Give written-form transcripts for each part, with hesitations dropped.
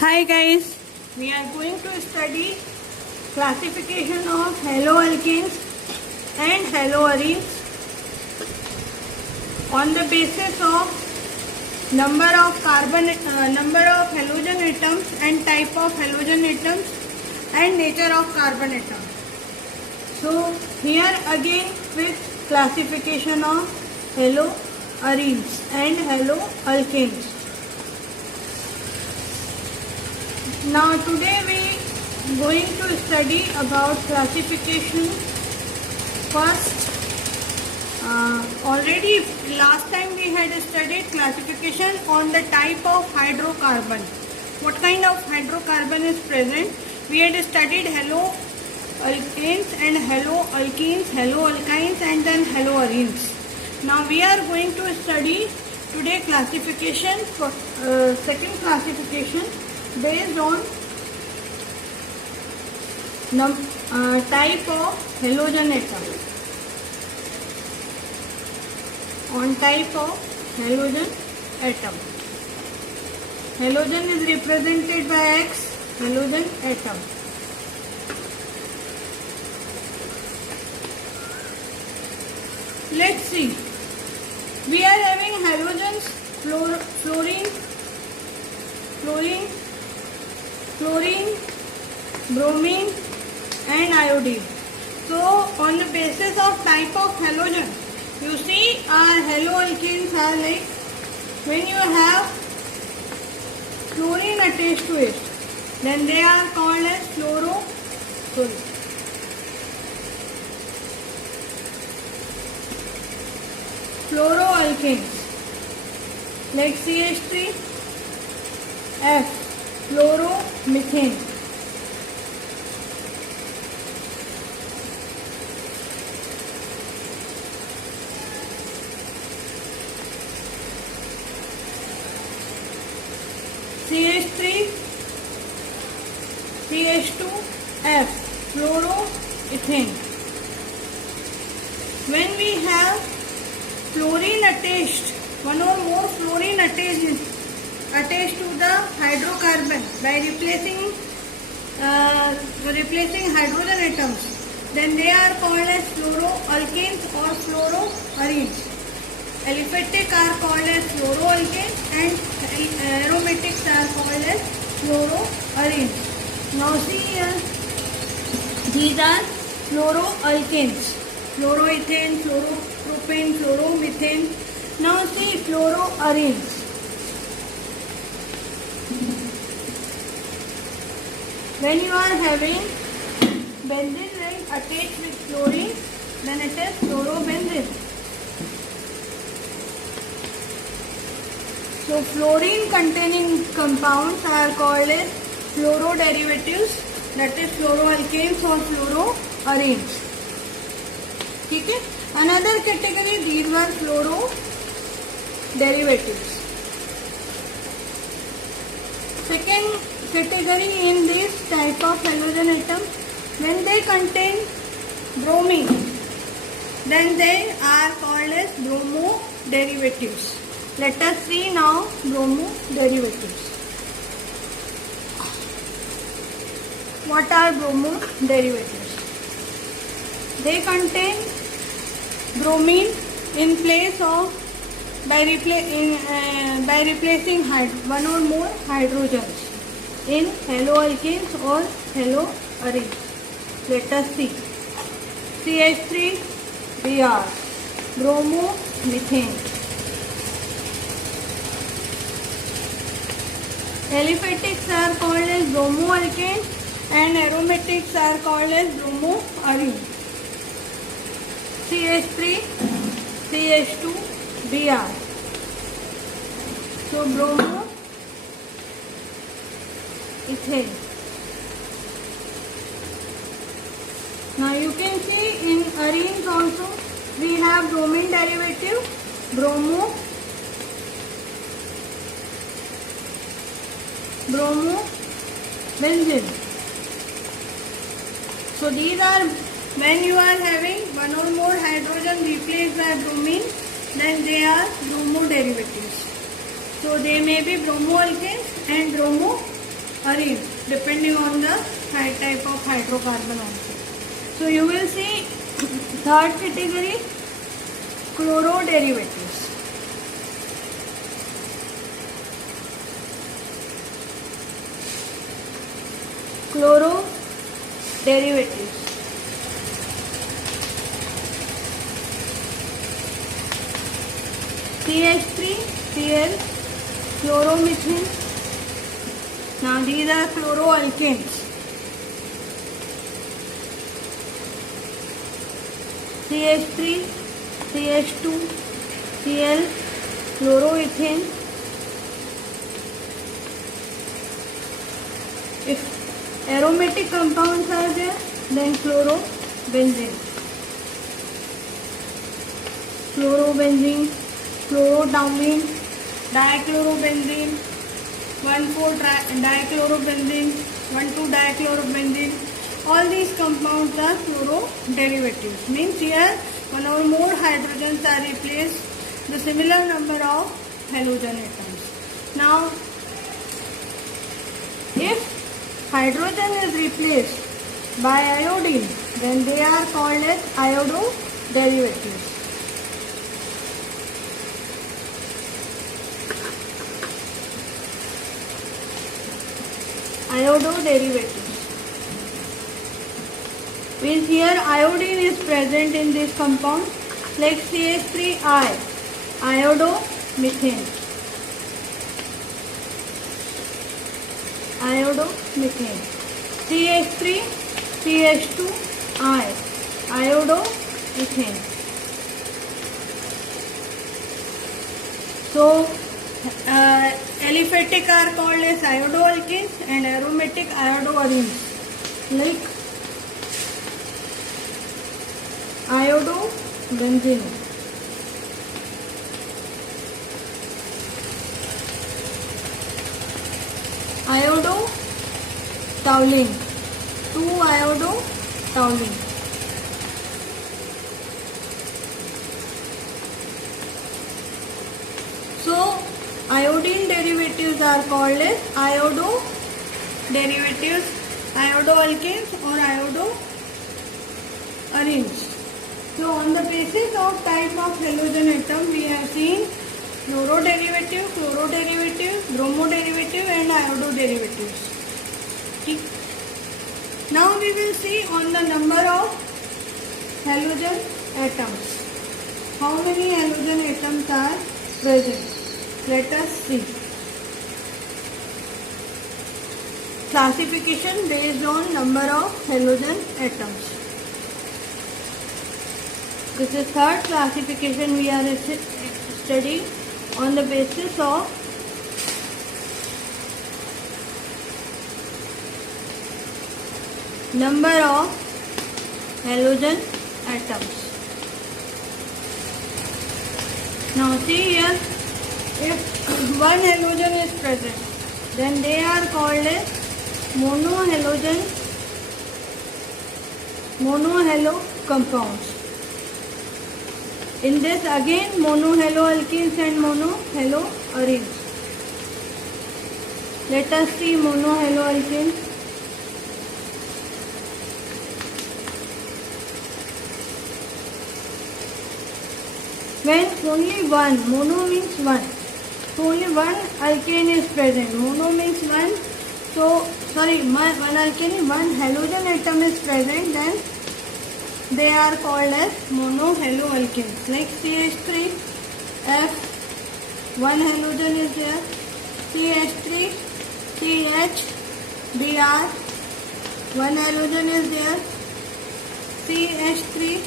Hi guys, we are going to study classification of haloalkanes and haloarenes on the basis of number of halogen atoms and type of halogen atoms and nature of carbon atom. So here again with classification of haloarenes and haloalkanes. Now today we going to study about classification. First, already last time we had studied classification on the type of hydrocarbon. What kind of hydrocarbon is present? We had studied haloalkanes and haloalkenes, haloalkynes and then haloarenes. Now we are going to study today classification for second classification based on type of halogen atom. On type of halogen atom. Halogen is represented by X, halogen atom. Let's see. We are having halogens, fluorine, bromine and iodine. So on the basis of type of halogen, you see our haloalkanes are like when you have fluorine attached to it, then they are called as fluoroalkanes like CH3F, fluoromethane. CH3, CH2F, fluoroethane. When we have fluorine attached, one or more fluorine attached to the hydrocarbon by replacing hydrogen atoms, then they are called as fluoroalkanes or fluoroarenes. Aliphatic are called as fluoroalkanes and aromatics are called as fluoroarenes. Now see here, these are fluoroalkanes. Fluoroethane, fluoropropane, fluoromethane. Now see fluoroarenes. When you are having benzene ring attached with fluorine, then it is fluorobenzene. So fluorine containing compounds are called as fluoroderivatives, that is fluoroalkanes or fluoroarenes. Okay? Another category, these were fluoroderivatives. Second category in this type of halogen atom, when they contain bromine, then they are called as bromoderivatives. Let us see now bromoderivatives. What are bromoderivatives? They contain bromine in place of by replacing one or more hydrogens in haloalkanes or haloarenes. Let us see. CH3Br, bromomethane. Aliphatics are called as bromoalkanes and aromatics are called as bromoarenes. CH3, CH2Br. So bromoethane. Now you can see in arenes also we have bromine derivative, bromobenzene. So these are when you are having one or more hydrogen replaced by bromine, then they are bromoderivatives. So they may be bromoalkanes and arene, depending on the type of hydrocarbon also. So you will see third category, chloro derivatives. Chloro derivatives. CH3Cl, chloromethane. Now these are chloroalkanes. CH3, CH2, Cl, chloroethane. If aromatic compounds are there, then chlorobenzene. Chlorobenzene, chlorotoluene, dichlorobenzene, 1,4-dichlorobenzene, 1,2-dichlorobenzene. All these compounds are chloro derivatives. Means here one or more hydrogens are replaced the similar number of halogen atoms. Now, if hydrogen is replaced by iodine, then they are called as iodo derivatives. Iodo derivatives. Means here iodine is present in this compound, like CH3I, iodomethane. Iodomethane. CH3, CH2I, iodomethane. So, aliphatic are called as iodoalkanes and aromatic iodoarenes, like iodobenzene. Iodotoluene, 2-iodotoluene. So, iodine derivatives are called as iodo derivatives, iodoalkanes or iodoarenes. So on the basis of type of halogen atom, we have seen fluoro derivative, chloro derivative, bromo derivative and iodo derivatives. Okay. Now we will see on the number of halogen atoms. How many halogen atoms are present? Let us see. Classification based on number of halogen atoms. This is third classification we are studying on the basis of number of halogen atoms. Now see here, if one halogen is present, then they are called as monohalo compounds. In this again monohaloalkenes and monohaloarenes. Let us see monohaloalkenes. When only one, mono means one. So only one alkane is present. Mono means one. So one alkane, one halogen atom is present, then they are called as monohaloalkanes. Like CH3F, one halogen is there. CH3, CH, Br, one halogen is there. CH3,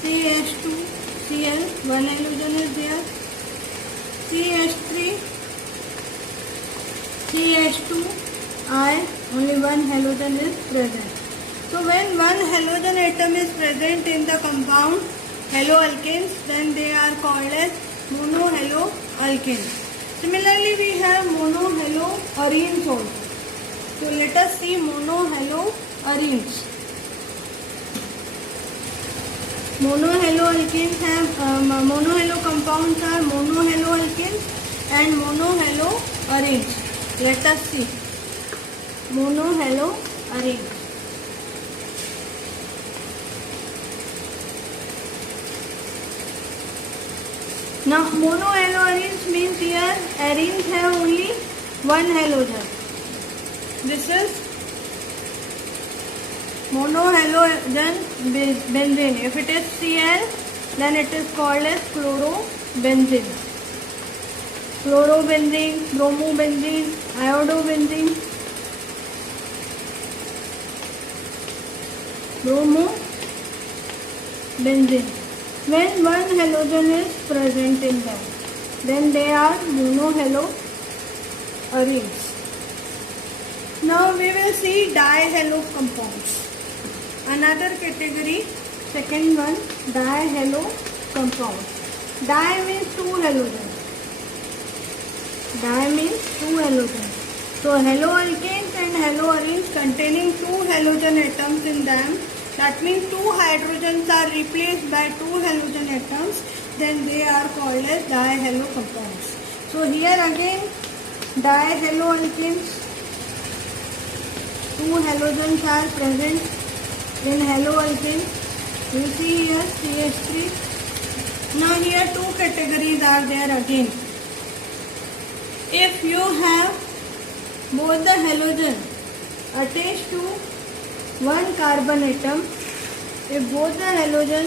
CH2, Cl, one halogen is there. CH3, CH2, I, only one halogen is present. So when one halogen atom is present in the compound haloalkanes, then they are called as monohaloalkanes. Similarly, we have monohaloarenes also. So let us see monohaloarenes. Monohaloalkanes have monohalo compounds are monohaloalkanes and monohaloarenes. Let us see. monohalo arrays. Now monohalo arenes means here arenes have only one halogen. This is monohalogen benzene. If it is Cl, then it is called as chlorobenzene. Chlorobenzene, bromobenzene, iodobenzene, bromobenzene. When one halogen is present in them, then they are monohaloarenes. Now we will see dihalo compounds. Another category, second one, dihalo compounds. Di means two halogens. Di means two halogens. So haloalkanes and haloarenes containing two halogen atoms in them, that means two hydrogens are replaced by two halogen atoms, then they are called as dihalo compounds. So here again dihaloalkanes, two halogens are present in haloalkane. You see here CH3. Now here two categories are there again. If you have both the halogen attached to one carbon atom, if both the halogen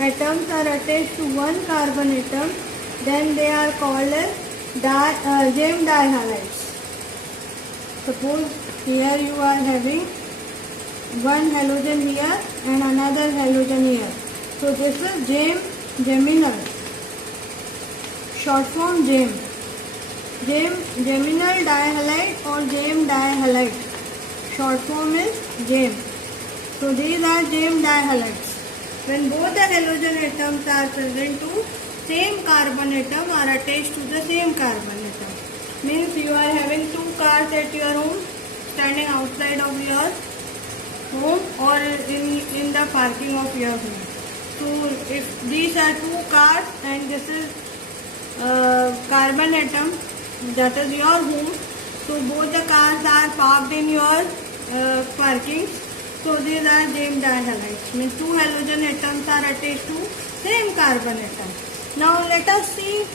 atoms are attached to one carbon atom, then they are called as Giemsa dihalides. Suppose here you are having one halogen here and another halogen here. So this is geminal, short form Giemsa. Geminal dihalide or Giemsa dihalide. Short form is Giemsa. So these are Giemsa dihalides. When both the halogen atoms are present to same carbon atom or attached to the same carbon atom. Means you are having two cars at your home, standing outside of your home or in the parking of your home. So if these are two cars and this is carbon atom, that is your home, so both the cars are parked in your parking. So these are Giemsa dihalides. Means two halogen atoms are attached to same carbon atom. Now let us see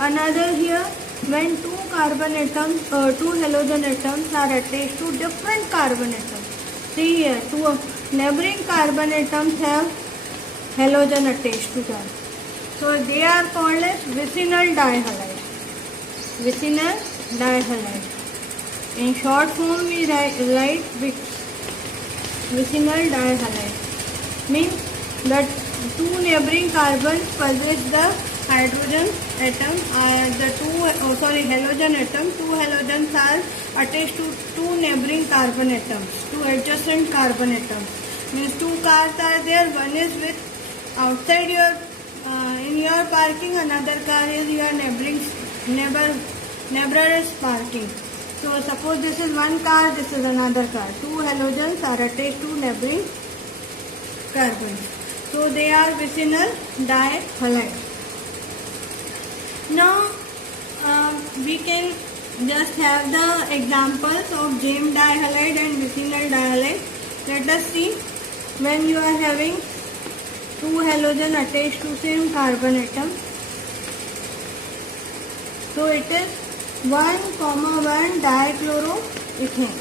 another here. When two halogen atoms are attached to different carbon atoms. See here, two neighboring carbon atoms have halogen attached to them. So they are called as vicinal dihalide. Vicinal dihalide. In short form we write vicinal dihalide. Means that two neighboring carbons possess the hydrogen atom, halogen atom. Two halogens are attached to two neighboring carbon atoms, two adjacent carbon atoms. Means two cars are there. One is with outside your in your parking. Another car is your neighbor is parking. So suppose this is one car, this is another car. Two halogens are attached to neighboring carbons. So they are vicinal dihalide. Now we can just have the examples of Giemsa dihalide and vicinal dihalide. Let us see. When you are having two halogen attached to same carbon atom, so it is 1,1 dichloroethane.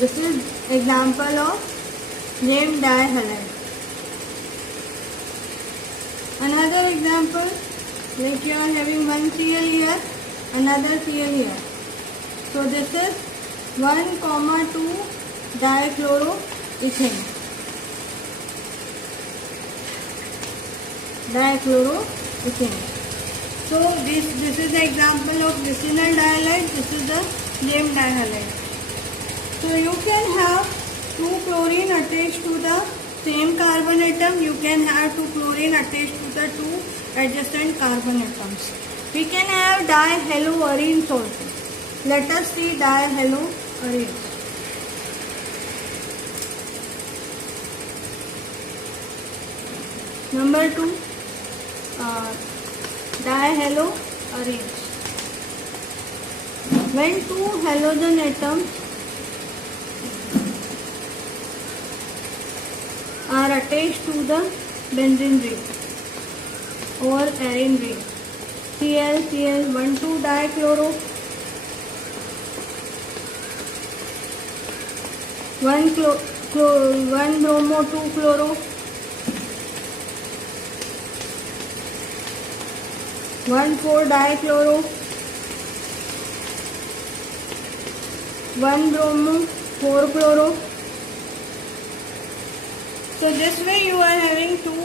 This is example of Giemsa dihalide. Another example, like you are having one Cl here, another Cl here. So this is 1,2 dichloroethane. So this is the example of vicinal dihalide. This is the Giemsa dihalide. So you can have two chlorine attached to the same carbon atom. You can have two chlorine attached to the two adjacent carbon atoms. We can have dihaloarenes also. Let us see dihaloarenes. Number 2, dihaloarenes. When two halogen atoms are attached to the benzene ring or arene ring. Cl, Cl, 1,2 dichloro, 1 bromo, 2 chloro, 1,4 dichloro, 1 bromo, 4 chloro. So this way you are having two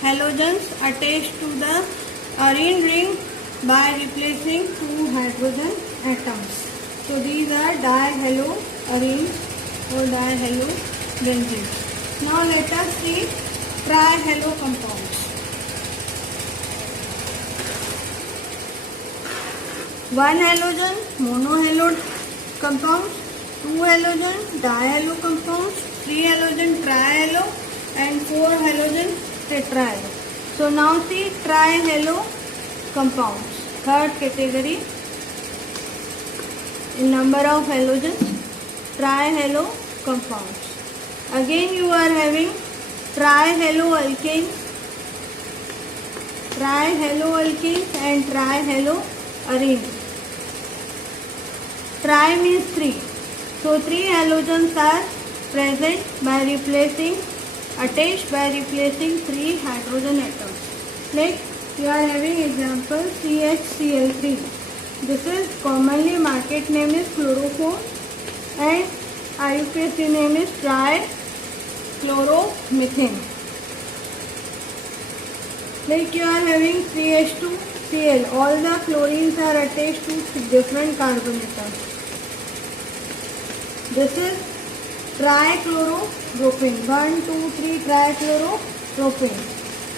halogens attached to the arene ring by replacing two hydrogen atoms. So these are dihaloarenes or dihalobenzenes. Now let us see trihalo compounds. 1 halogen monohalode compounds, 2 halogen dihalo compounds, 3 halogen trihalo and 4 halogen tetrahalo. So now see trihalo compounds, third category in number of halogens, trihalo compounds. Again you are having trihaloalkanes and trihaloarenes. Tri means 3. So 3 halogens are present attached by replacing 3 hydrogen atoms. Like you are having example CHCl3. This is commonly market name is chloroform and IUPAC name is trichloromethane. Like you are having CH2Cl. All the chlorines are attached to different carbon atoms. This is trichloropropane. 1, 2, 3 trichloropropane.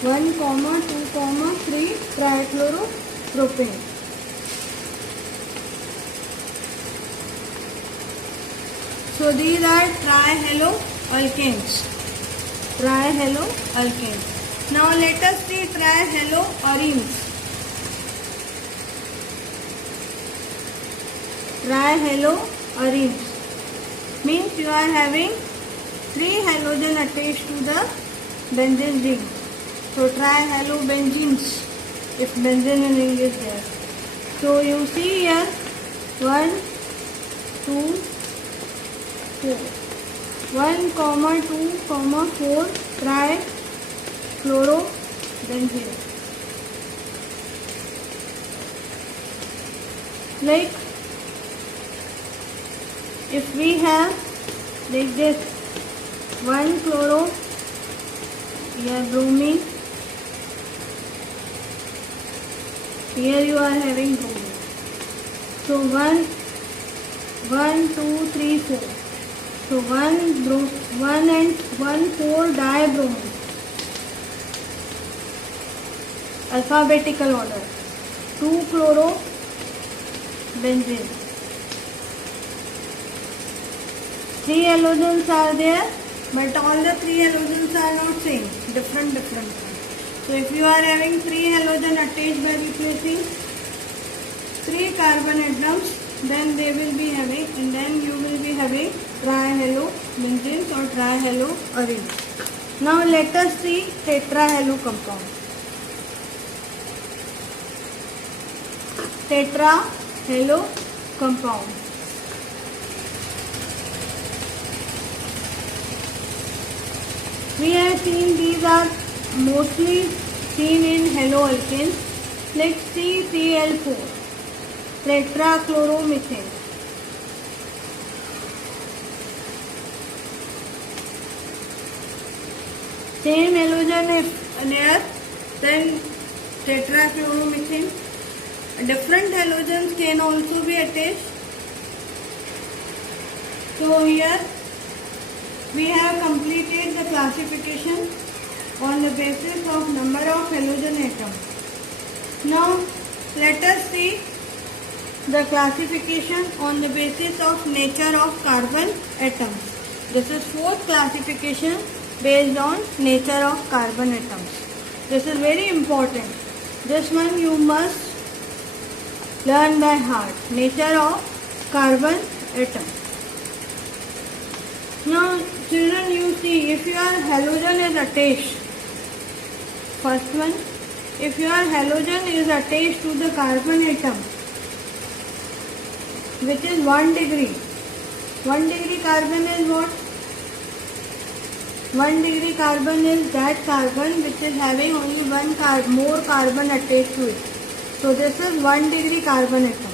1, 2, 3 trichloropropane. So these are trihaloalkanes. Now let us see trihaloarenes. Trihaloarenes means you are having 3 halogen attached to the benzene ring. So trihalobenzenes, if benzene in ring is there. So you see here 1, 2, 4. 1, 2, 4 trichlorobenzene. Like if we have like this 1 chloro, here bromine, here you are having bromine. So 1, 2, 3, 4. So 1 and 1, 4 dibromine. Alphabetical order. 2 chlorobenzene. 3 halogens are there, but all the 3 halogens are not same, different. So if you are having 3 halogen attached by replacing 3 carbon atoms, then they will be having, and then you will be having trihalobenzenes or trihaloarenes. Now let us see tetrahalo compound. Tetrahalo compound. We have seen these are mostly seen in haloalkanes like CCl4, tetrachloromethane. Same halogen if there, then tetrachloromethane. Different halogens can also be attached. So here we have completed the classification on the basis of number of halogen atoms. Now let us see the classification on the basis of nature of carbon atoms. This is fourth classification based on nature of carbon atoms. This is very important. This one you must learn by heart. Nature of carbon atom. Now children, you see, if your halogen is attached, first one, if your halogen is attached to the carbon atom, which is 1 degree, 1 degree carbon is what? 1 degree carbon is that carbon which is having only more carbon attached to it. So this is 1 degree carbon atom.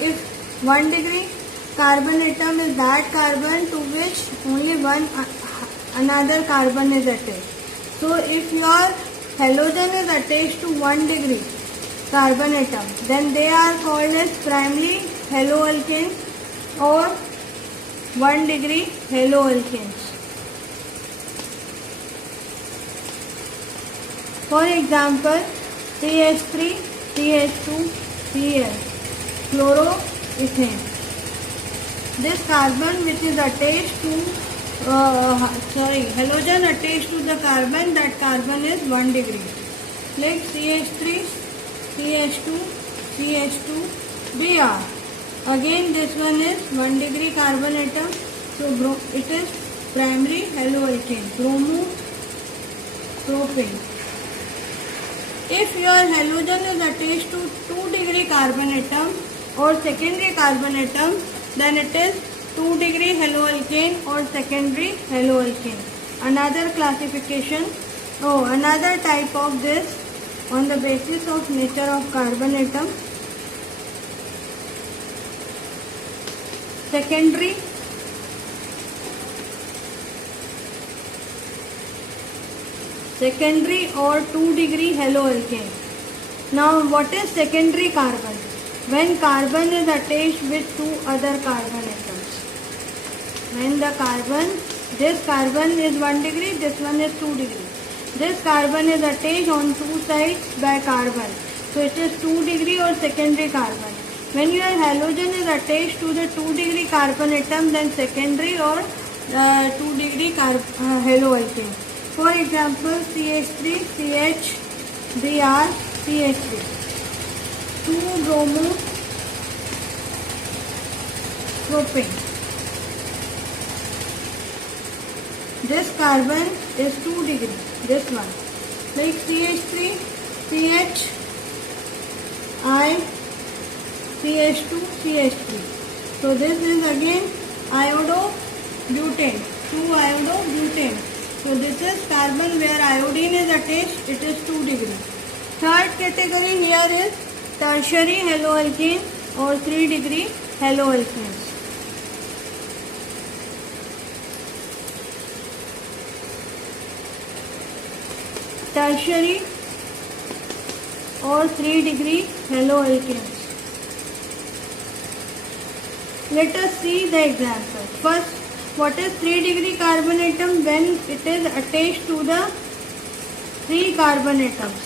If 1 degree carbon atom is that carbon to which only another carbon is attached. So if your halogen is attached to 1 degree carbon atom, then they are called as primary haloalkanes or 1 degree haloalkanes. For example, CH3, CH2, Cl, chloroethane. This carbon which is attached to, halogen attached to the carbon, that carbon is 1 degree. Like CH3, CH2, CH2, Br. Again this one is 1 degree carbon atom. So it is primary haloalkane, bromo, propane. If your halogen is attached to 2 degree carbon atom or secondary carbon atom, then it is 2 degree haloalkane or secondary haloalkane. Another classification, another type of this on the basis of nature of carbon atom. Secondary or 2 degree haloalkane. Now what is secondary carbon? When carbon is attached with 2 other carbon atoms. When the this carbon is 1 degree, this one is 2 degree. This carbon is attached on 2 sides by carbon. So it is 2 degree or secondary carbon. When your halogen is attached to the 2 degree carbon atom, then secondary or 2 degree haloalkane. For example, CH3, CH, Br, CH3. 2-bromo propane. This carbon is 2 degree, this one. Like CH3, CH, I, CH2, CH3. So this is again iodobutane, 2-iodobutane. So this is carbon where iodine is attached, it is 2 degree. Third category here is tertiary haloalkane or 3 degree haloalkanes. Tertiary or 3 degree haloalkanes. Let us see the example. First, what is 3 degree carbon atom? When it is attached to the 3 carbon atoms.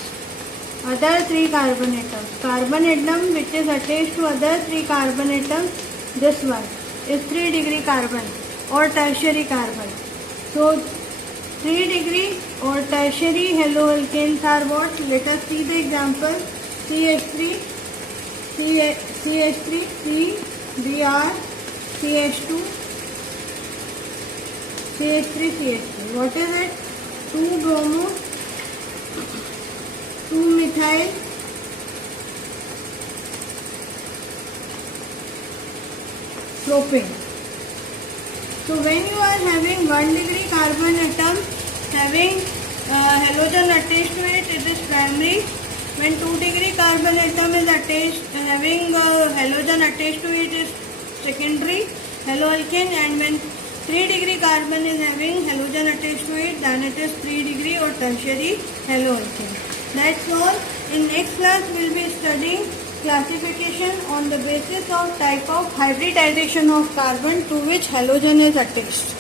Other 3 carbon atoms. Carbon atom which is attached to other 3 carbon atoms, this one is 3 degree carbon or tertiary carbon. So 3 degree or tertiary haloalkanes are what? Let us see the example. CH3, CH3, CBr, CH2, CH3, CH3. What is it? 2-bromo, 2-methyl, propane. So when you are having 1 degree carbon atom having halogen attached to it, it is primary. When 2 degree carbon atom is attached, having halogen attached to it is secondary haloalkane, and when 3 degree carbon is having halogen attached to it, then it is 3 degree or tertiary haloalkane. That's all. In next class we will be studying classification on the basis of type of hybridization of carbon to which halogen is attached.